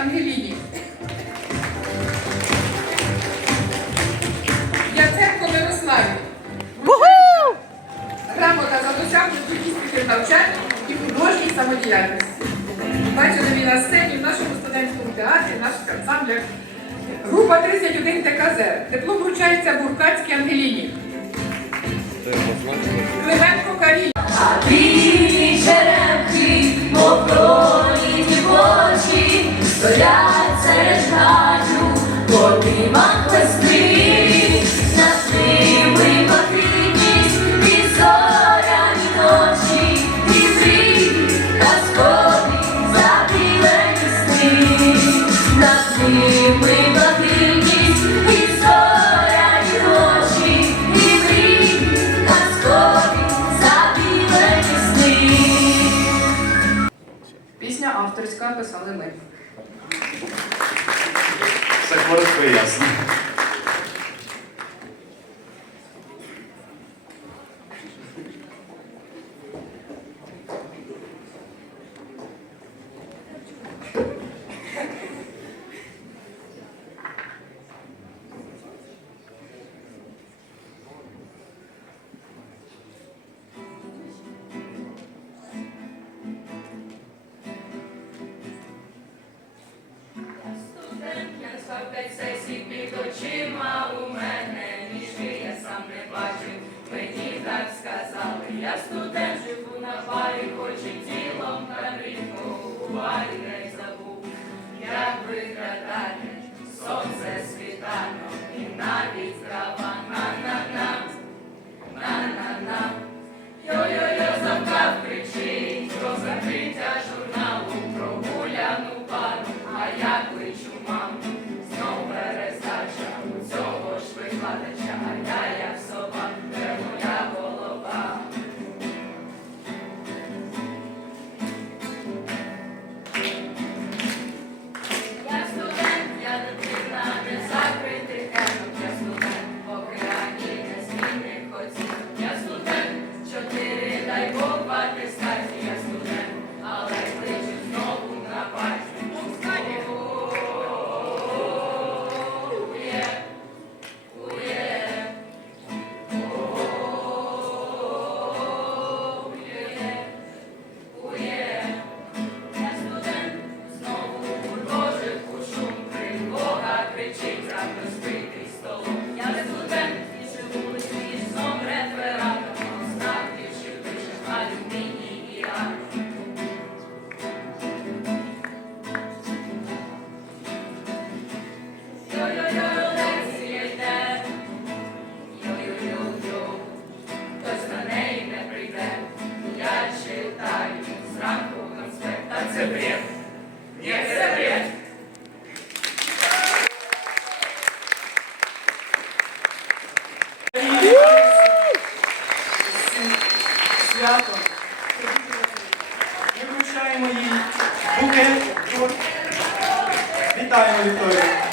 Ангеліні. Я церква Мирославі. Грамота за досягнуту успіхів навчань і художній самодіяльності. Бачили він на сцені в нашому студентському театрі, в наших ансамблях. Група 31 ТКЗ. Тепло вручається Буркацькій Ангеліні. Клименко Карі. А ти черемки, мов стоять серед гаю, по димах весни, над ними блакитність і зоряні ночі, і мрій казкові забілені сни, над ними блакитність і зоряні ночі, і мрій казкові забілені сни. Пісня авторська писали ми. Все коротко і ясно. Сказали. Я студент, живу на парі, хоч і тілом та рідко у барі не забув, як це бред. Ні, це бред. свято. Ми їй букет. Вітаємо Вікторію.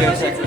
네.